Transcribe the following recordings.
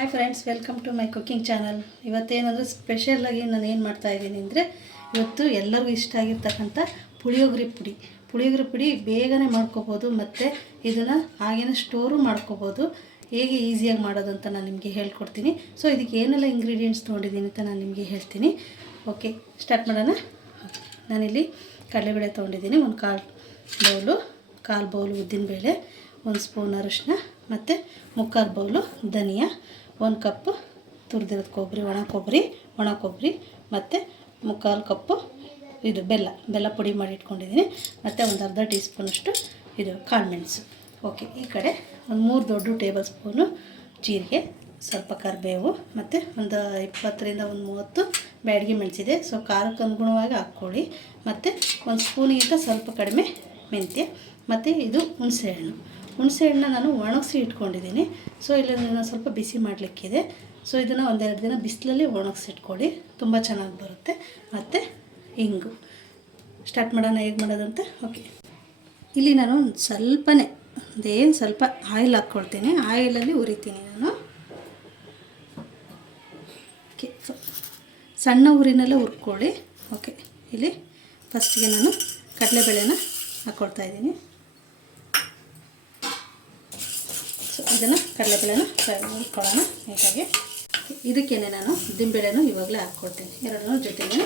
Hi friends, welcome to my cooking channel. ಇವತ್ತೇನಾದರೂ ಸ್ಪೆಷಲಾಗಿ ನಾನು ಏನು ಮಾಡ್ತಾಯಿದ್ದೀನಿ ಅಂದರೆ, ಇವತ್ತು ಎಲ್ಲರಿಗೂ ಇಷ್ಟ ಆಗಿರ್ತಕ್ಕಂಥ ಪುಳಿಯೋಗರೆ ಪುಡಿ ಬೇಗನೆ ಮಾಡ್ಕೋಬೋದು ಮತ್ತು ಇದನ್ನು ಹಾಗೇನೆ ಸ್ಟೋರು ಮಾಡ್ಕೋಬೋದು. ಹೇಗೆ ಈಸಿಯಾಗಿ ಮಾಡೋದು ಅಂತ ನಾನು ನಿಮಗೆ ಹೇಳ್ಕೊಡ್ತೀನಿ. ಸೊ ಇದಕ್ಕೆ ಏನೆಲ್ಲ ಇಂಗ್ರೀಡಿಯೆಂಟ್ಸ್ ತೊಗೊಂಡಿದ್ದೀನಿ ಅಂತ ನಾನು ನಿಮಗೆ ಹೇಳ್ತೀನಿ. ಓಕೆ, ಸ್ಟಾರ್ಟ್ ಮಾಡೋಣ. ನಾನಿಲ್ಲಿ ಕಡಲೆಬೇಳೆ ತೊಗೊಂಡಿದ್ದೀನಿ, ಒಂದು ಕಾಲು ಬೌಲು ಉದ್ದಿನಬೇಳೆ, 1 ಸ್ಪೂನ್ ಅರಿಶಿನ ಮತ್ತು 3/4 ಬೌಲು ಧನಿಯಾ, 1 ಕಪ್ಪು ತುರಿದಿರೋದು ಒಣ ಕೊಬ್ಬರಿ ಮತ್ತು 3/4 ಕಪ್ಪು ಇದು ಬೆಲ್ಲ ಪುಡಿ ಮಾಡಿ ಇಟ್ಕೊಂಡಿದ್ದೀನಿ ಮತ್ತು ಒಂದು ಅರ್ಧ ಟೀ ಸ್ಪೂನಷ್ಟು ಇದು ಕಾಳುಮೆಣಸು. ಓಕೆ, ಈ ಕಡೆ ಒಂದು 3 ದೊಡ್ಡ ಟೇಬಲ್ ಸ್ಪೂನು ಜೀರಿಗೆ, ಸ್ವಲ್ಪ ಕರಿಬೇವು ಮತ್ತು ಒಂದು 20ರಿಂದ 30 ಬ್ಯಾಡಗಿ ಮೆಣಸಿದೆ. ಸೊ ಖಾರಕ್ಕೆ ಅನುಗುಣವಾಗಿ ಹಾಕ್ಕೊಳ್ಳಿ. ಮತ್ತು 1 ಸ್ಪೂನಿಗಿಂತ ಸ್ವಲ್ಪ ಕಡಿಮೆ ಮೆಂತ್ಯ ಮತ್ತು ಇದು ಹುಣಸೆಹಣ್ಣು ನಾನು ಒಣಗಿಸಿ ಇಟ್ಕೊಂಡಿದ್ದೀನಿ. ಸೊ ಇಲ್ಲಿ ನಾನು ಸ್ವಲ್ಪ ಬಿಸಿ ಮಾಡಲಿಕ್ಕಿದೆ. ಸೊ ಇದನ್ನು 1-2 ದಿನ ಬಿಸಿಲಲ್ಲಿ ಒಣಗಿಸಿಟ್ಕೊಳ್ಳಿ, ತುಂಬ ಚೆನ್ನಾಗಿ ಬರುತ್ತೆ. ಮತ್ತು ಇಂಗು. ಸ್ಟಾರ್ಟ್ ಮಾಡೋಣ ಹೇಗೆ ಮಾಡೋದಂತೆ. ಓಕೆ, ಇಲ್ಲಿ ನಾನು ಸ್ವಲ್ಪ ಆಯಿಲ್ ಹಾಕ್ಕೊಳ್ತೀನಿ. ಆಯಿಲಲ್ಲಿ ಉರಿತೀನಿ ನಾನು. ಓಕೆ, ಸಣ್ಣ ಊರಿನಲ್ಲೇ ಹುರ್ಕೊಳ್ಳಿ. ಓಕೆ, ಇಲ್ಲಿ ಫಸ್ಟಿಗೆ ನಾನು ಕಡಲೆಬೇಳೆನ ಹಾಕ್ಕೊಳ್ತಾಯಿದ್ದೀನಿ. ಸೊ ಇದನ್ನು ಕಡಲೆಬೇಳೆನ ಹುರ್ಕೊಳ್ಳೋಣ ನೀಟಾಗಿ. ಇದಕ್ಕೇನೆ ನಾನು ಉದ್ದಿನಬೇಳೆನೂ ಇವಾಗಲೇ ಹಾಕ್ಕೊಳ್ತೀನಿ. ಎರಡನ್ನೂ ಜೊತೆಗೆ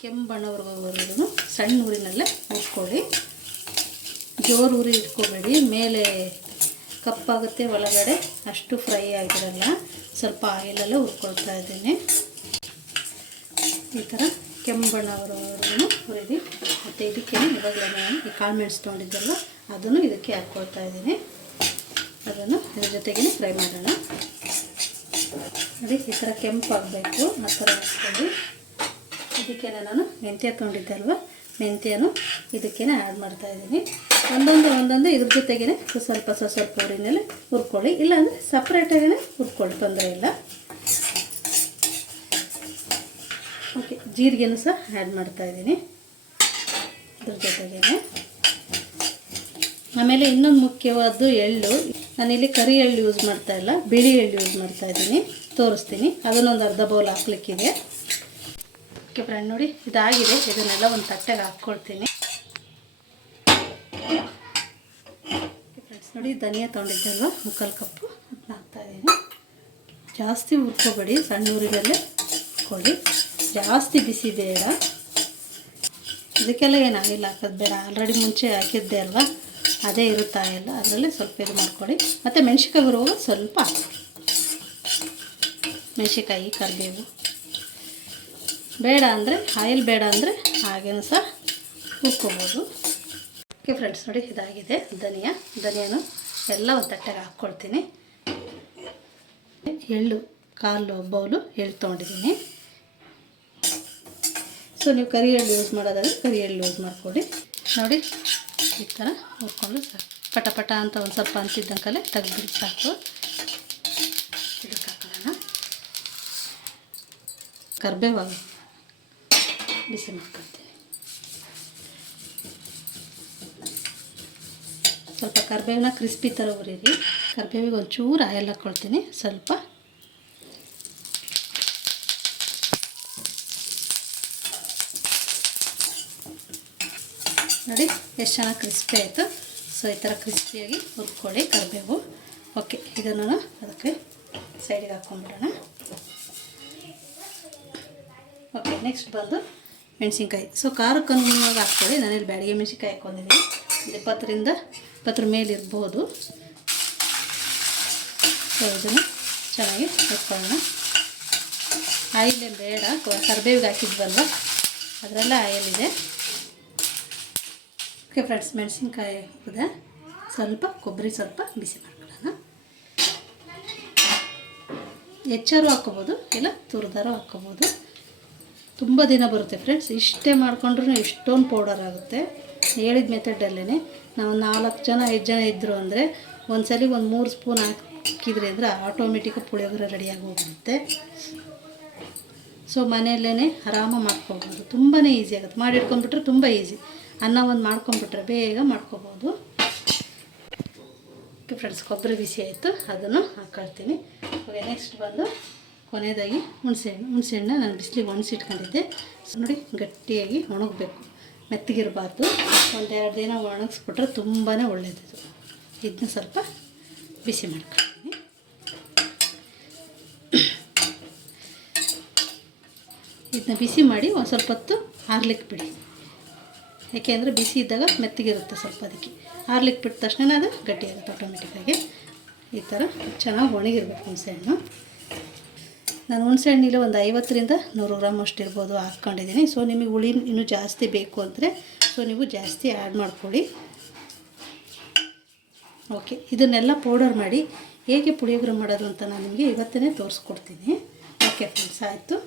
ಕೆಂಪು ಬಣ್ಣವರೆಗೂ ಸಣ್ಣ ಊರಿನಲ್ಲೇ ಹುರ್ಕೊಳ್ಳಿ. ಜೋರು ಊರಿ ಇಟ್ಕೋಬೇಡಿ, ಮೇಲೆ ಕಪ್ಪಾಗುತ್ತೆ, ಒಳಗಡೆ ಅಷ್ಟು ಫ್ರೈ ಆಗಿರಲ್ಲ. ಸ್ವಲ್ಪ ಆಯಿಲಲ್ಲೇ ಹುರ್ಕೊಳ್ತಾ ಇದ್ದೀನಿ. ಈ ಥರ ಕೆಂಪು ಬಣ್ಣವರೆಗೂ ಹುರಿದಿ. ಮತ್ತು ಇದಕ್ಕೆ ಇವಾಗಲೇ ನಾನು ಈ ಕಾಳುಮೆಣಸು ತೊಗೊಂಡಿದ್ದಲ್ಲ ಅದನ್ನು ಇದಕ್ಕೆ ಹಾಕ್ಕೊಳ್ತಾ ಇದ್ದೀನಿ. ಅದನ್ನು ಇದ್ರ ಜೊತೆಗೇ ಫ್ರೈ ಮಾಡೋಣ. ನೋಡಿ, ಈ ಥರ ಕೆಂಪಾಗಬೇಕು, ಆ ಥರ ಹಾಕ್ಕೊಳ್ಳಿ. ಇದಕ್ಕೆ ನಾನು ಮೆಂತ್ಯ ತೊಗೊಂಡಿದ್ದೆ ಅಲ್ವ, ಮೆಂತ್ಯನೂ ಇದಕ್ಕೇ ಆ್ಯಡ್ ಮಾಡ್ತಾಯಿದ್ದೀನಿ. ಒಂದೊಂದು ಇದ್ರ ಜೊತೆಗೇ ಸ್ವಲ್ಪ ಊರಿನಲ್ಲಿ ಹುರ್ಕೊಳ್ಳಿ, ಇಲ್ಲಾಂದರೆ ಸಪ್ರೇಟಾಗೇ ಹುರ್ಕೊಳ್ಳಿ, ತೊಂದರೆ ಇಲ್ಲ. ಓಕೆ, ಜೀರಿಗೆನೂ ಸಹ ಆ್ಯಡ್ ಮಾಡ್ತಾಯಿದ್ದೀನಿ ಇದ್ರ ಜೊತೆಗೇ. ಆಮೇಲೆ ಇನ್ನೊಂದು ಮುಖ್ಯವಾದ್ದು ಎಳ್ಳು. ನಾನಿಲ್ಲಿ ಕರಿ ಎಳ್ಳು ಯೂಸ್ ಮಾಡ್ತಾಯಿಲ್ಲ, ಬಿಳಿ ಎಳ್ಳು ಯೂಸ್ ಮಾಡ್ತಾಯಿದ್ದೀನಿ. ತೋರಿಸ್ತೀನಿ. ಅದನ್ನೊಂದು ಅರ್ಧ ಬೌಲ್ ಹಾಕ್ಲಿಕ್ಕಿದೆ. ಓಕೆ ಫ್ರೆಂಡ್, ನೋಡಿ ಇದಾಗಿದೆ. ಇದನ್ನೆಲ್ಲ ಒಂದು ತಟ್ಟೆಗೆ ಹಾಕ್ಕೊಳ್ತೀನಿ. ಫ್ರೆಂಡ್ಸ್ ನೋಡಿ, ಧನಿಯಾ ತೊಗೊಂಡಿದ್ದಲ್ವ 3/4 ಕಪ್ಪು ಅದನ್ನ ಹಾಕ್ತಾಯಿದ್ದೀನಿ. ಜಾಸ್ತಿ ಹುರ್ಕೋಬೇಡಿ, ಸಣ್ಣ ಊರಿನಲ್ಲೇ ಹಾಕ್ಕೊಳ್ಳಿ. ಜಾಸ್ತಿ ಬಿಸಿ ಬೇಡ. ಇದಕ್ಕೆಲ್ಲ ಏನು ಆಯಿಲ್ ಹಾಕೋದು ಬೇಡ, ಆಲ್ರೆಡಿ ಮುಂಚೆ ಹಾಕಿದ್ದೆ ಅಲ್ವಾ, ಅದೇ ಇರುತ್ತಾ ಎಲ್ಲ, ಅದರಲ್ಲಿ ಸ್ವಲ್ಪ ಇದು ಮಾಡ್ಕೊಳ್ಳಿ. ಮತ್ತು ಮೆಣಸಿನ್ಕಾಯಿ ಬರುವಾಗ ಸ್ವಲ್ಪ ಮೆಣಸಿನ್ಕಾಯಿ, ಕರಿಬೇವು ಬೇಡ ಅಂದರೆ ಆಯಿಲ್ ಬೇಡ ಅಂದರೆ ಹಾಗೇನೂ ಸಹ ಹುರ್ಕೋಬೋದು. ಓಕೆ ಫ್ರೆಂಡ್ಸ್, ನೋಡಿ ಇದಾಗಿದೆ. ಧನಿಯಾನು ಎಲ್ಲ ಒಂದು ತಟ್ಟೆಗೆ ಹಾಕ್ಕೊಳ್ತೀನಿ. ಎಳ್ಳು 1/4 ಬೌಲು ಎಳ್ಳು ತೊಗೊಂಡಿದ್ದೀನಿ. ಸೊ ನೀವು ಕರಿ ಎಳ್ಳು ಯೂಸ್ ಮಾಡೋದಾದರೆ ಕರಿ ಎಳ್ಳು ಯೂಸ್ ಮಾಡ್ಕೊಳ್ಳಿ. ನೋಡಿ, ಈ ಥರ ಹುರ್ಕೊಂಡು ಸಾಕು. ಪಟ ಅಂತ ಒಂದು ಸ್ವಲ್ಪ ಅಂತಿದ್ದಂಕಲ್ಲೇ ತೆಗೆದ್ಬಿಟ್ಟು ಸಾಕು. ಇದಕ್ಕೆ ಹಾಕೋಣ. ಕರಿಬೇವು ಬಿಸಿ ಮಾಡ್ಕೊಳ್ತೀನಿ. ಸ್ವಲ್ಪ ಕರಿಬೇವನ್ನ ಕ್ರಿಸ್ಪಿ ಥರ ಹುರಿರಿ. ಕರಿಬೇವಿಗೆ ಒಂಚೂರು ಆಯಿಲ್ ಹಾಕ್ಕೊಳ್ತೀನಿ ಸ್ವಲ್ಪ. ನೋಡಿ ಎಷ್ಟು ಚೆನ್ನಾಗಿ ಕ್ರಿಸ್ಪಿ ಆಯಿತು. ಸೊ ಈ ಥರ ಕ್ರಿಸ್ಪಿಯಾಗಿ ಹುರ್ಕೊಳ್ಳಿ ಕರಿಬೇವು. ಓಕೆ, ಇದನ್ನು ಅದಕ್ಕೆ ಸೈಡಿಗೆ ಹಾಕ್ಕೊಂಡ್ಬಿಡೋಣ. ಓಕೆ, ನೆಕ್ಸ್ಟ್ ಬಂದು ಮೆಣಸಿನ್ಕಾಯಿ. ಸೊ ಖಾರಕ್ಕೆ ಅನುಗುಣವಾಗಿ ಹಾಕ್ಕೊಳ್ಳಿ. ನಾನಿಲ್ಲಿ ಬ್ಯಾಡಗಿ ಮೆಣಸಿನ್ಕಾಯಿ ಹಾಕ್ಕೊಂಡಿದ್ದೀನಿ. 20ರಿಂದ 20 ಮೇಲೆ ಇರ್ಬೋದು. ಸೊ ಇದನ್ನು ಚೆನ್ನಾಗಿ ಹಾಕ್ಕೊಳ್ಳೋಣ. ಆಯಿಲ್ ಬೇಡ, ಕರಿಬೇವಿಗೆ ಹಾಕಿದ್ವಲ್ವ ಅದರಲ್ಲ ಆಯಿಲ್ ಇದೆ. ಓಕೆ ಫ್ರೆಂಡ್ಸ್, ಮೆಣಸಿನ್ಕಾಯಿ ಹಾಕಿದೆ. ಸ್ವಲ್ಪ ಕೊಬ್ಬರಿ ಸ್ವಲ್ಪ ಬಿಸಿ ಮಾಡ್ಕೊಳ್ಳೋಣ. ಹೆಚ್ಚಾರು ಹಾಕ್ಕೋಬೋದು, ಇಲ್ಲ ತುರಿದಾರು ಹಾಕ್ಕೋಬೋದು. ತುಂಬ ದಿನ ಬರುತ್ತೆ ಫ್ರೆಂಡ್ಸ್. ಇಷ್ಟೇ ಮಾಡ್ಕೊಂಡ್ರೂ ಎಷ್ಟೊಂದು ಪೌಡರ್ ಆಗುತ್ತೆ. ಹೇಳಿದ ಮೆಥಡಲ್ಲೇ ನಾವು 4 ಜನ 5 ಜನ ಇದ್ದರು ಅಂದರೆ ಒಂದ್ಸಲಿ ಒಂದು 3 ಸ್ಪೂನ್ ಹಾಕಿದ್ರಿ ಅಂದರೆ ಆಟೋಮೆಟಿಕ್ ಪುಳಿಯೋಗರೆ ರೆಡಿಯಾಗಿ ಹೋಗುತ್ತೆ. ಸೊ ಮನೆಯಲ್ಲೇ ಆರಾಮಾಗಿ ಮಾಡ್ಕೊಬೋದು. ತುಂಬಾ ಈಸಿ ಆಗುತ್ತೆ. ಮಾಡಿಟ್ಕೊಂಡ್ಬಿಟ್ರೆ ತುಂಬ ಈಸಿ. ಅನ್ನ ಒಂದು ಮಾಡ್ಕೊಂಡ್ಬಿಟ್ರೆ ಬೇಗ ಮಾಡ್ಕೊಬೋದು. ಓಕೆ ಫ್ರೆಂಡ್ಸ್, ಕೊಬ್ಬರಿ ಬಿಸಿ ಆಯಿತು, ಅದನ್ನು ಹಾಕ್ಕೊಳ್ತೀನಿ. ಓಕೆ, ನೆಕ್ಸ್ಟ್ ಬಂದು ಕೊನೆಯದಾಗಿ ಹುಣಸೆಹಣ್ಣು ನಾನು ಬಿಸಿಲಿಗೆ ಒಣಸಿಟ್ಕೊಂಡಿದ್ದೆ. ನೋಡಿ, ಗಟ್ಟಿಯಾಗಿ ಒಣಗಬೇಕು, ಮೆತ್ತಗಿರಬಾರ್ದು. ಒಂದೆರಡು ದಿನ ಒಣಗಿಸ್ಬಿಟ್ರೆ ತುಂಬಾ ಒಳ್ಳೆಯದು. ಇದನ್ನ ಸ್ವಲ್ಪ ಬಿಸಿ ಮಾಡ್ಕೊಳ್ತೀನಿ. ಇದನ್ನ ಬಿಸಿ ಮಾಡಿ ಒಂದು ಸ್ವಲ್ಪ ಹೊತ್ತು ಆರ್ಲಿಕ್ಕೆ ಬಿಡಿ. ಯಾಕೆಂದರೆ ಬಿಸಿ ಇದ್ದಾಗ ಮೆತ್ತಗಿರುತ್ತೆ ಸ್ವಲ್ಪ, ಅದಕ್ಕೆ ಆರ್ಲಿಕ್ಕೆ ಬಿಟ್ಟ ತಕ್ಷಣ ಅದು ಗಟ್ಟಿಯಾಗುತ್ತೆ ಆಟೋಮೆಟಿಕ್ಕಾಗಿ. ಈ ಥರ ಚೆನ್ನಾಗಿ ಒಣಗಿರ್ಬೇಕು ಹುಣಸೆಹಣ್ಣು. ನಾನು ಹುಣಸೆಹಣ್ಣಿಲ್ಲ ಒಂದು 50ರಿಂದ 100 ಗ್ರಾಮ್ ಅಷ್ಟು ಇರ್ಬೋದು ಹಾಕ್ಕೊಂಡಿದ್ದೀನಿ. ಸೊ ನಿಮಗೆ ಹುಳಿ ಇನ್ನೂ ಜಾಸ್ತಿ ಬೇಕು ಅಂದರೆ ಸೊ ನೀವು ಜಾಸ್ತಿ ಆ್ಯಡ್ ಮಾಡ್ಕೊಳ್ಳಿ. ಓಕೆ, ಇದನ್ನೆಲ್ಲ ಪೌಡರ್ ಮಾಡಿ ಹೇಗೆ ಪುಳಿಯೋಗರೆ ಮಾಡೋದು ಅಂತ ನಾನು ನಿಮಗೆ ಇವತ್ತೇ ತೋರಿಸ್ಕೊಡ್ತೀನಿ. ಓಕೆ ಫ್ರೆಂಡ್ಸ್, ಆಯಿತು.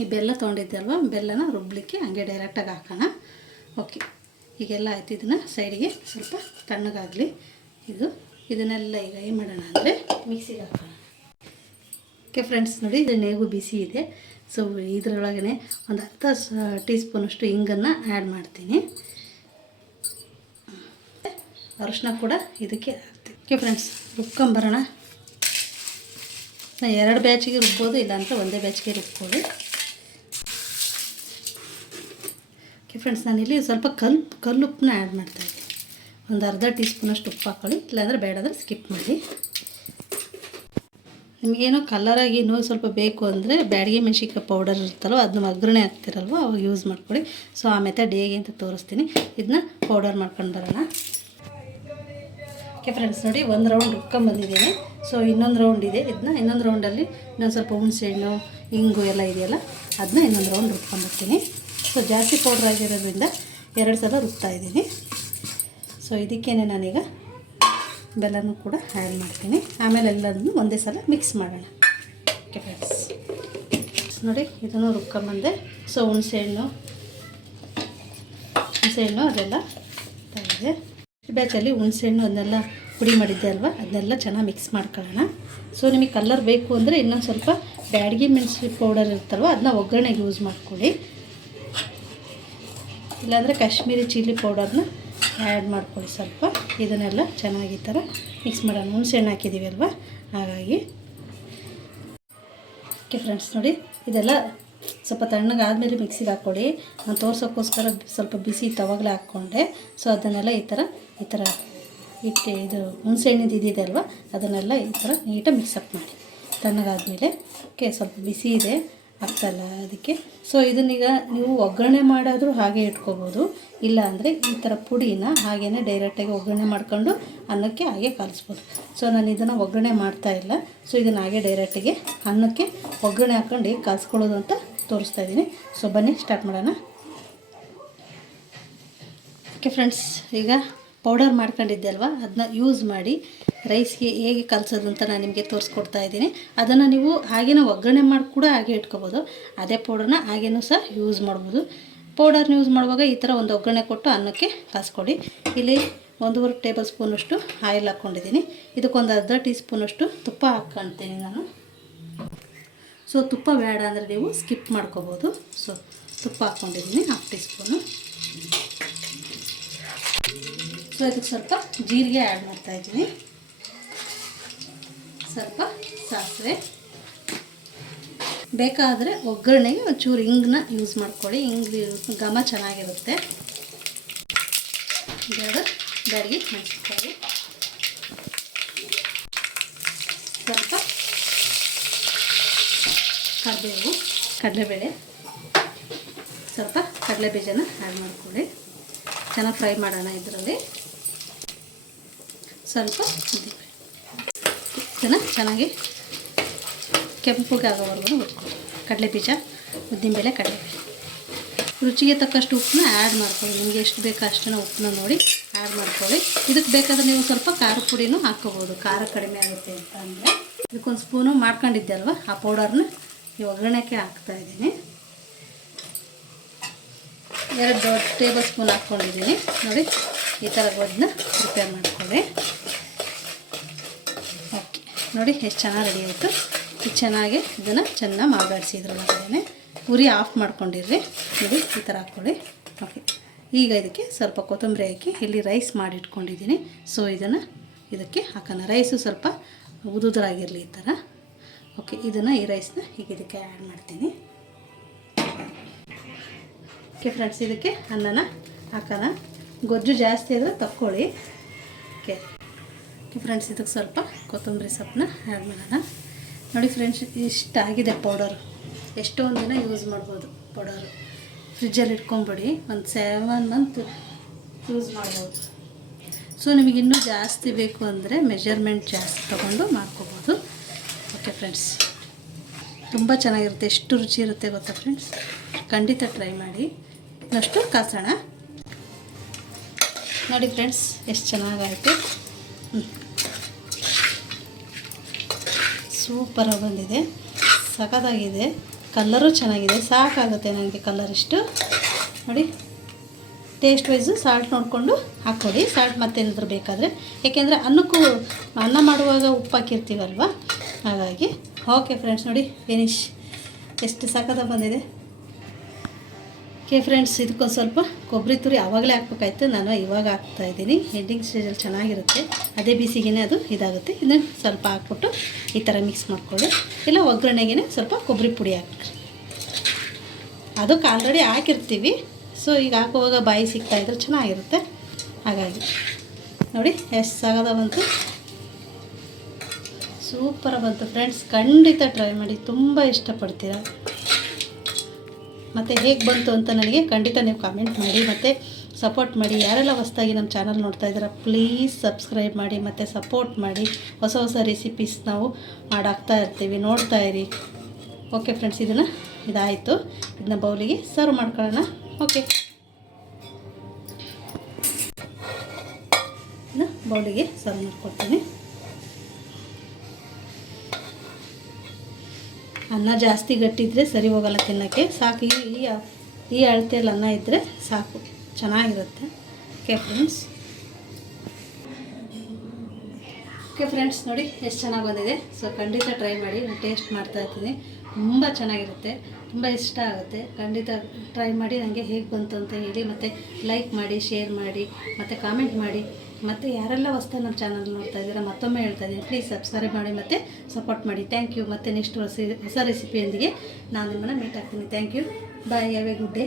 ಈ ಬೆಲ್ಲ ತೊಗೊಂಡಿದ್ದೆ ಅಲ್ವಾ, ಬೆಲ್ಲನ ರುಬ್ಲಿಕ್ಕೆ ಹಂಗೆ ಡೈರೆಕ್ಟಾಗಿ ಹಾಕೋಣ. ಓಕೆ, ಈಗೆಲ್ಲ ಆಯಿತು. ಇದನ್ನು ಸೈಡಿಗೆ ಸ್ವಲ್ಪ ತಣ್ಣಗಾಗಲಿ. ಇದನ್ನೆಲ್ಲ ಈಗ ಏನು ಮಾಡೋಣ ಅಂದರೆ ಮಿಕ್ಸಿಗೆ ಹಾಕೋಣ. ಓಕೆ ಫ್ರೆಂಡ್ಸ್, ನೋಡಿ, ಇದು ನೇಗು ಬಿಸಿ ಇದೆ. ಸೊ ಇದರೊಳಗೇ ಒಂದು ಅರ್ಧ ಟೀ ಸ್ಪೂನಷ್ಟು ಹಿಂಗನ್ನು ಆ್ಯಡ್ ಮಾಡ್ತೀನಿ. ಅರಿಶಿನ ಕೂಡ ಇದಕ್ಕೆ ಹಾಕ್ತೀನಿ. ಓಕೆ ಫ್ರೆಂಡ್ಸ್, ರುಬ್ಕೊಂಬರೋಣ. ನಾನು 2 ಬ್ಯಾಚಿಗೆ ರುಬ್ಬೋದು, ಇಲ್ಲಾಂದರೆ ಒಂದೇ ಬ್ಯಾಚಿಗೆ ರುಬ್ಬೋದು. ಓಕೆ ಫ್ರೆಂಡ್ಸ್, ನಾನಿಲ್ಲಿ ಸ್ವಲ್ಪ ಕಲ್ಲುಪ್ಪನ್ನ ಆ್ಯಡ್ ಮಾಡ್ತಾಯಿದ್ದೀನಿ. ಒಂದು ಅರ್ಧ ಟೀ ಸ್ಪೂನಷ್ಟು ಉಪ್ಪು ಹಾಕ್ಕೊಳ್ಳಿ, ಇಲ್ಲಾಂದರೆ ಬೇಡಾದರೆ ಸ್ಕಿಪ್ ಮಾಡಿ. ನಿಮಗೇನೋ ಕಲರಾಗಿ ಇನ್ನೂ ಸ್ವಲ್ಪ ಬೇಕು ಅಂದರೆ ಬ್ಯಾಡಗಿ ಮೆಣಸಿನ್ಕಾಯಿ ಪೌಡರ್ ಇರುತ್ತಲ್ವ, ಅದನ್ನ ಒಗ್ಗರಣೆ ಹಾಕ್ತಿರಲ್ವ, ಅವಾಗ ಯೂಸ್ ಮಾಡ್ಕೊಳ್ಳಿ. ಸೊ ಆ ಮೆಥಡ್ ಹೇಗೆ ಅಂತ ತೋರಿಸ್ತೀನಿ. ಇದನ್ನ ಪೌಡರ್ ಮಾಡ್ಕೊಂಡು ಬರೋಣ. ಓಕೆ ಫ್ರೆಂಡ್ಸ್, ನೋಡಿ, ಒಂದು ರೌಂಡ್ ರುಬ್ಕೊಂಬಂದಿದ್ದೀನಿ. ಸೊ ಇನ್ನೊಂದು ರೌಂಡ್ ಇದೆ. ಇನ್ನೊಂದು ರೌಂಡಲ್ಲಿ ಇನ್ನೊಂದು ಸ್ವಲ್ಪ ಹುಣಸೆಹಣ್ಣು, ಇಂಗು ಎಲ್ಲ ಇದೆಯಲ್ಲ, ಅದನ್ನ ಇನ್ನೊಂದು ರೌಂಡ್ ರುಬ್ಕೊಂಬರ್ತೀನಿ. ಸೊ ಜಾಸ್ತಿ ಪೌಡ್ರ್ ಆಗಿರೋದ್ರಿಂದ 2 ಸಲ ರುಬ್ತಾಯಿದ್ದೀನಿ. ಸೊ ಇದಕ್ಕೇನೆ ನಾನೀಗ ಬೆಲ್ಲನೂ ಕೂಡ ಆ್ಯಡ್ ಮಾಡ್ತೀನಿ. ಆಮೇಲೆ ಎಲ್ಲದನ್ನು ಒಂದೇ ಸಲ ಮಿಕ್ಸ್ ಮಾಡೋಣ. ಓಕೆ ಫ್ರೆಂಡ್ಸ್, ನೋಡಿ, ಇದನ್ನು ರುಬ್ಕೊಂಬಂದೆ. ಸೊ ಹುಣಸೆಹಣ್ಣು ಅದೆಲ್ಲ ಇದೆ. ಬ್ಯಾಚಲ್ಲಿ ಹುಣಸೆಹಣ್ಣು ಅದನ್ನೆಲ್ಲ ಪುಡಿ ಮಾಡಿದ್ದೆ ಅಲ್ವಾ, ಅದನ್ನೆಲ್ಲ ಚೆನ್ನಾಗಿ ಮಿಕ್ಸ್ ಮಾಡ್ಕೊಳ್ಳೋಣ. ಸೊ ನಿಮಗೆ ಕಲರ್ ಬೇಕು ಅಂದರೆ ಇನ್ನೊಂದು ಸ್ವಲ್ಪ ಬ್ಯಾಡಗಿ ಮೆಣಸಿನ ಪೌಡರ್ ಇರುತ್ತಲ್ವ, ಅದನ್ನ ಒಗ್ಗರಣೆಗೆ ಯೂಸ್ ಮಾಡ್ಕೊಳ್ಳಿ. ಇಲ್ಲಾಂದರೆ ಕಾಶ್ಮೀರಿ ಚಿಲ್ಲಿ ಪೌಡರ್ನ ಆ್ಯಡ್ ಮಾಡ್ಕೊಳ್ಳಿ ಸ್ವಲ್ಪ. ಇದನ್ನೆಲ್ಲ ಚೆನ್ನಾಗಿ ಈ ಥರ ಮಿಕ್ಸ್ ಮಾಡೋಣ. ಹುಣಸೆಹಣ್ಣು ಹಾಕಿದ್ದೀವಿ ಅಲ್ವಾ, ಹಾಗಾಗಿ. ಓಕೆ ಫ್ರೆಂಡ್ಸ್, ನೋಡಿ, ಇದೆಲ್ಲ ಸ್ವಲ್ಪ ತಣ್ಣಗಾದ್ಮೇಲೆ ಮಿಕ್ಸಿಗೆ ಹಾಕ್ಕೊಳ್ಳಿ. ನಾನು ತೋರ್ಸೋಕ್ಕೋಸ್ಕರ ಸ್ವಲ್ಪ ಬಿಸಿ ತವಾಗಲೇ ಹಾಕ್ಕೊಂಡೆ. ಸೊ ಅದನ್ನೆಲ್ಲ ಈ ಥರ ಇಟ್ಟು ಇದು ಹುಣಸೆಹಣ್ಣಿದ್ದು ಇದಿದೆ ಅಲ್ವಾ, ಅದನ್ನೆಲ್ಲ ಈ ಥರ ನೀಟಾಗಿ ಮಿಕ್ಸಪ್ ಮಾಡಿ ತಣ್ಣಗಾದ್ಮೇಲೆ. ಓಕೆ, ಸ್ವಲ್ಪ ಬಿಸಿ ಇದೆ, ಆಗ್ತಾಯಿಲ್ಲ ಅದಕ್ಕೆ. ಸೊ ಇದನ್ನೀಗ ನೀವು ಒಗ್ಗರಣೆ ಮಾಡಾದರೂ ಹಾಗೆ ಇಟ್ಕೋಬೋದು, ಇಲ್ಲ ಅಂದರೆ ಈ ಥರ ಪುಡಿನ ಹಾಗೇ ಡೈರೆಕ್ಟಾಗಿ ಒಗ್ಗರಣೆ ಮಾಡ್ಕೊಂಡು ಅನ್ನಕ್ಕೆ ಹಾಗೆ ಕಲಿಸ್ಬೋದು. ಸೊ ನಾನು ಇದನ್ನು ಒಗ್ಗರಣೆ ಮಾಡ್ತಾಯಿಲ್ಲ. ಸೊ ಇದನ್ನು ಹಾಗೆ ಡೈರೆಕ್ಟಿಗೆ ಅನ್ನಕ್ಕೆ ಒಗ್ಗರಣೆ ಹಾಕ್ಕೊಂಡು ಕಲಿಸ್ಕೊಳ್ಳೋದು ಅಂತ ತೋರಿಸ್ತಾಯಿದ್ದೀನಿ. ಸೊ ಬನ್ನಿ ಸ್ಟಾರ್ಟ್ ಮಾಡೋಣ. ಓಕೆ ಫ್ರೆಂಡ್ಸ್, ಈಗ ಪೌಡರ್ ಮಾಡ್ಕೊಂಡಿದ್ದೆ ಅಲ್ವಾ, ಅದನ್ನ ಯೂಸ್ ಮಾಡಿ ರೈಸ್ಗೆ ಹೇಗೆ ಕಲಿಸೋದು ಅಂತ ನಾನು ನಿಮಗೆ ತೋರಿಸ್ಕೊಡ್ತಾ ಇದ್ದೀನಿ. ಅದನ್ನು ನೀವು ಹಾಗೇನೂ ಒಗ್ಗರಣೆ ಮಾಡಿ ಕೂಡ ಹಾಗೆ ಇಟ್ಕೋಬೋದು. ಅದೇ ಪೌಡರ್ನ ಹಾಗೇನೂ ಸಹ ಯೂಸ್ ಮಾಡ್ಬೋದು. ಪೌಡರ್ನ ಯೂಸ್ ಮಾಡುವಾಗ ಈ ಥರ ಒಂದು ಒಗ್ಗರಣೆ ಕೊಟ್ಟು ಅನ್ನಕ್ಕೆ ಕಾಸ್ಕೊಳ್ಳಿ. ಇಲ್ಲಿ 1.5 ಟೇಬಲ್ ಸ್ಪೂನಷ್ಟು ಆಯಿಲ್ ಹಾಕ್ಕೊಂಡಿದ್ದೀನಿ. ಇದಕ್ಕೊಂದು ಅರ್ಧ ಟೀ ಸ್ಪೂನಷ್ಟು ತುಪ್ಪ ಹಾಕ್ಕೊಳ್ತೀನಿ ನಾನು. ಸೊ ತುಪ್ಪ ಬೇಡ ಅಂದರೆ ನೀವು ಸ್ಕಿಪ್ ಮಾಡ್ಕೋಬೋದು. ಸೊ ತುಪ್ಪ ಹಾಕ್ಕೊಂಡಿದ್ದೀನಿ 1/2 ಟೀ ಸ್ಪೂನು. ಸೊ ಇದಕ್ಕೆ ಸ್ವಲ್ಪ ಜೀರಿಗೆ ಆ್ಯಡ್ ಮಾಡ್ತಾಯಿದ್ದೀನಿ, ಸ್ವಲ್ಪ ಸಾಸಿವೆ. ಬೇಕಾದರೆ ಒಗ್ಗರಣೆಗೆ ಒಂಚೂರು ಹಿಂಗನ್ನ ಯೂಸ್ ಮಾಡ್ಕೊಳ್ಳಿ, ಹಿಂಗೆ ಘಮ ಚೆನ್ನಾಗಿರುತ್ತೆ. 2 ಬ್ಯಾಡಗಿ ಮೆಣಸಿನಕಾಯಿ, ಸ್ವಲ್ಪ ಕರಿಬೇವು, ಕಡಲೆಬೇಳೆ, ಸ್ವಲ್ಪ ಕಡಲೆ ಬೀಜನ ಆ್ಯಡ್ ಮಾಡ್ಕೊಳ್ಳಿ. ಚೆನ್ನಾಗಿ ಫ್ರೈ ಮಾಡೋಣ. ಇದರಲ್ಲಿ ಸ್ವಲ್ಪ ಇದನ್ನು ಚೆನ್ನಾಗಿ ಕೆಂಪುಗೆ ಆಗೋವರೆಗೂ ಹುರ್ಕೊಳ್ಳಿ. ಕಡಲೆ ಬೀಜ, ಉದ್ದಿನಬೇಳೆ, ಕಡಲೆಬೇಳೆ. ರುಚಿಗೆ ತಕ್ಕಷ್ಟು ಉಪ್ಪನ್ನ ಆ್ಯಡ್ ಮಾಡ್ಕೊಳ್ಳಿ. ನಿಮಗೆ ಎಷ್ಟು ಬೇಕೋ ಅಷ್ಟನ್ನು ಉಪ್ಪನ್ನ ನೋಡಿ ಆ್ಯಡ್ ಮಾಡ್ಕೊಳ್ಳಿ. ಇದಕ್ಕೆ ಬೇಕಾದರೆ ನೀವು ಸ್ವಲ್ಪ ಖಾರ ಪುಡಿನೂ ಹಾಕ್ಕೋಬೋದು, ಖಾರ ಕಡಿಮೆ ಆಗುತ್ತೆ ಅಂತ ಅಂದರೆ. ಇದಕ್ಕೊಂದು ಸ್ಪೂನು ಮಾಡ್ಕೊಂಡಿದ್ದೆ ಅಲ್ವ, ಆ ಪೌಡರ್ನ ಈ ಒಗ್ಗರಣೆಗೆ ಹಾಕ್ತಾಯಿದ್ದೀನಿ. 2 ದೊಡ್ಡ ಟೇಬಲ್ ಸ್ಪೂನ್ ಹಾಕ್ಕೊಂಡಿದ್ದೀನಿ. ನೋಡಿ, ಈ ಥರ ಗೊಜ್ಜನ್ನ ಪ್ರಿಪೇರ್ ಮಾಡ್ಕೊಳ್ಳಿ. ಓಕೆ, ನೋಡಿ ಎಷ್ಟು ಚೆನ್ನಾಗಿ ರೆಡಿ ಆಯಿತು. ಇದು ಚೆನ್ನಾಗಿ ಇದನ್ನು ಚೆನ್ನಾಗಿ ಮಾತಾಡಿಸಿದ್ರೊಳಗಡೆ ಉರಿ ಆಫ್ ಮಾಡ್ಕೊಂಡಿರ್ರಿ. ನೋಡಿ, ಈ ಥರ ಹಾಕ್ಕೊಳ್ಳಿ. ಓಕೆ, ಈಗ ಇದಕ್ಕೆ ಸ್ವಲ್ಪ ಕೊತ್ತಂಬರಿ ಹಾಕಿ ಇಲ್ಲಿ ರೈಸ್ ಮಾಡಿಟ್ಕೊಂಡಿದ್ದೀನಿ. ಸೊ ಇದನ್ನು ಇದಕ್ಕೆ ಹಾಕೋಣ. ರೈಸು ಸ್ವಲ್ಪ ಉದುರಾಗಿರಲಿ ಈ ಥರ. ಓಕೆ, ಇದನ್ನು ಈ ರೈಸ್ನ ಈಗ ಇದಕ್ಕೆ ಆ್ಯಡ್ ಮಾಡ್ತೀನಿ. ಓಕೆ ಫ್ರೆಂಡ್ಸ್, ಇದಕ್ಕೆ ಅನ್ನನ ಹಾಕೋಣ. ಗೊಜ್ಜು ಜಾಸ್ತಿ ಆದರೆ ತಕ್ಕೊಳ್ಳಿ. ಓಕೆ ಫ್ರೆಂಡ್ಸ್, ಇದಕ್ಕೆ ಸ್ವಲ್ಪ ಕೊತ್ತಂಬರಿ ಸೊಪ್ಪನ್ನ ಆ್ಯಡ್ ಮಾಡೋಣ. ನೋಡಿ ಫ್ರೆಂಡ್ಸ್, ಇಷ್ಟಾಗಿದೆ ಪೌಡರು. ಎಷ್ಟೊಂದು ದಿನ ಯೂಸ್ ಮಾಡ್ಬೋದು ಪೌಡರು. ಫ್ರಿಜ್ಜಲ್ಲಿ ಇಟ್ಕೊಂಬಿಡಿ, ಒಂದು 7 ಮಂತ್ ಯೂಸ್ ಮಾಡ್ಬೋದು. ಸೊ ನಿಮಗೆ ಇನ್ನೂ ಜಾಸ್ತಿ ಬೇಕು ಅಂದರೆ ಮೆಜರ್ಮೆಂಟ್ ಜಾಸ್ತಿ ತೊಗೊಂಡು ಮಾಡ್ಕೋಬೋದು. ಓಕೆ ಫ್ರೆಂಡ್ಸ್, ತುಂಬ ಚೆನ್ನಾಗಿರುತ್ತೆ. ಎಷ್ಟು ರುಚಿ ಇರುತ್ತೆ ಗೊತ್ತಾ ಫ್ರೆಂಡ್ಸ್, ಖಂಡಿತ ಟ್ರೈ ಮಾಡಿ. ಇನ್ನಷ್ಟು ಕಾಸೋಣ. ನೋಡಿ ಫ್ರೆಂಡ್ಸ್, ಎಷ್ಟು ಚೆನ್ನಾಗಾಯಿತು. ಸೂಪರಾಗಿ ಬಂದಿದೆ, ಸಖತ್ತಾಗಿದೆ. ಕಲ್ಲರು ಚೆನ್ನಾಗಿದೆ. ಸಾಕಾಗುತ್ತೆ ನನಗೆ ಕಲರ್ ಇಷ್ಟು. ನೋಡಿ, ಟೇಸ್ಟ್ ವೈಸು ಸಾಲ್ಟ್ ನೋಡಿಕೊಂಡು ಹಾಕ್ಕೊಡಿ. ಸಾಲ್ಟ್ ಮತ್ತೇನಾದರೂ ಬೇಕಾದರೆ, ಏಕೆಂದರೆ ಅನ್ನಕ್ಕೂ ಅನ್ನ ಮಾಡುವಾಗ ಉಪ್ಪು ಹಾಕಿರ್ತೀವಲ್ವ, ಹಾಗಾಗಿ. ಓಕೆ ಫ್ರೆಂಡ್ಸ್, ನೋಡಿ ಫಿನಿಶ್ ಎಷ್ಟು ಸಖತ್ತಾಗಿ ಬಂದಿದೆ. ಓಕೆ ಫ್ರೆಂಡ್ಸ್, ಇದಕ್ಕೊಂದು ಸ್ವಲ್ಪ ಕೊಬ್ಬರಿ ತುರಿ ಆವಾಗಲೇ ಹಾಕ್ಬೇಕಾಯ್ತು, ನಾನು ಇವಾಗ ಹಾಕ್ತಾಯಿದ್ದೀನಿ. ಎಂಡಿಂಗ್ ಸ್ಟೇಜಲ್ಲಿ ಚೆನ್ನಾಗಿರುತ್ತೆ. ಅದೇ ಬಿಸಿಗೆ ಅದು ಇದಾಗುತ್ತೆ. ಇದನ್ನು ಸ್ವಲ್ಪ ಹಾಕ್ಬಿಟ್ಟು ಈ ಥರ ಮಿಕ್ಸ್ ಮಾಡ್ಕೊಳ್ಳಿ. ಇಲ್ಲ ಒಗ್ಗರಣೆಗೆ ಸ್ವಲ್ಪ ಕೊಬ್ಬರಿ ಪುಡಿ ಹಾಕ್ರಿ. ಅದಕ್ಕೆ ಆಲ್ರೆಡಿ ಹಾಕಿರ್ತೀವಿ. ಸೊ ಈಗ ಹಾಕುವಾಗ ಬಾಯಿ ಸಿಗ್ತಾಯಿದ್ರೆ ಚೆನ್ನಾಗಿರುತ್ತೆ. ಹಾಗಾಗಿ ನೋಡಿ ಎಷ್ಟು ಸಾಗದ ಬಂತು. ಸೂಪರಾಗಿ ಬಂತು ಫ್ರೆಂಡ್ಸ್. ಖಂಡಿತ ಟ್ರೈ ಮಾಡಿ, ತುಂಬ ಇಷ್ಟಪಡ್ತೀರ. ಮತ್ತು ಹೇಗೆ ಬಂತು ಅಂತ ನನಗೆ ಖಂಡಿತ ನೀವು ಕಾಮೆಂಟ್ ಮಾಡಿ ಮತ್ತು ಸಪೋರ್ಟ್ ಮಾಡಿ. ಯಾರೆಲ್ಲ ಹೊಸದಾಗಿ ನಮ್ಮ ಚಾನಲ್ ನೋಡ್ತಾ ಇದ್ದೀರಾ, ಪ್ಲೀಸ್ ಸಬ್ಸ್ಕ್ರೈಬ್ ಮಾಡಿ ಮತ್ತು ಸಪೋರ್ಟ್ ಮಾಡಿ. ಹೊಸ ಹೊಸ ರೆಸಿಪೀಸ್ ನಾವು ಮಾಡಾಕ್ತಾ ಇರ್ತೀವಿ, ನೋಡ್ತಾ ಇರಿ. ಓಕೆ ಫ್ರೆಂಡ್ಸ್, ಇದಾಯಿತು. ಇದನ್ನ ಬೌಲಿಗೆ ಸರ್ವ್ ಮಾಡ್ಕೊಳ್ಳೋಣ. ಓಕೆ, ಇದನ್ನ ಬೌಲಿಗೆ ಸರ್ವ್ ಮಾಡ್ಕೊಡ್ತೀನಿ. ಅನ್ನ ಜಾಸ್ತಿ ಗಟ್ಟಿದ್ರೆ ಸರಿ ಹೋಗಲ್ಲ ತಿನ್ನೋಕ್ಕೆ. ಸಾಕು, ಈ ಅಳತೆಯಲ್ಲಿ ಅನ್ನ ಇದ್ದರೆ ಸಾಕು, ಚೆನ್ನಾಗಿರುತ್ತೆ. ಓಕೆ ಫ್ರೆಂಡ್ಸ್, ನೋಡಿ ಎಷ್ಟು ಚೆನ್ನಾಗಿ ಬಂದಿದೆ. ಸೊ ಖಂಡಿತ ಟ್ರೈ ಮಾಡಿ. ನಾನು ಟೇಸ್ಟ್ ಮಾಡ್ತಾ ಇರ್ತೀನಿ, ತುಂಬ ಚೆನ್ನಾಗಿರುತ್ತೆ, ತುಂಬ ಇಷ್ಟ ಆಗುತ್ತೆ. ಖಂಡಿತ ಟ್ರೈ ಮಾಡಿ, ನನಗೆ ಹೇಗೆ ಬಂತು ಅಂತ ಹೇಳಿ. ಮತ್ತು ಲೈಕ್ ಮಾಡಿ, ಶೇರ್ ಮಾಡಿ ಮತ್ತು ಕಾಮೆಂಟ್ ಮಾಡಿ. ಮತ್ತು ಯಾರೆಲ್ಲ ಹೊಸ್ದಾಗಿ ನಮ್ಮ ಚಾನಲ್ ನೋಡ್ತಾ ಇದ್ದೀರಾ, ಮತ್ತೊಮ್ಮೆ ಹೇಳ್ತಾ ಇದ್ದೀನಿ, ಪ್ಲೀಸ್ ಸಬ್ಸ್ಕ್ರೈಬ್ ಮಾಡಿ ಮತ್ತು ಸಪೋರ್ಟ್ ಮಾಡಿ. Thank you. ಮತ್ತು ನೆಕ್ಸ್ಟ್ ಹೊಸ ರೆಸಿಪಿಯೊಂದಿಗೆ ನಾನು ನಿಮ್ಮನ್ನು ಮೀಟ್ ಆಗ್ತೀನಿ. Thank you. Bye. Have a good day.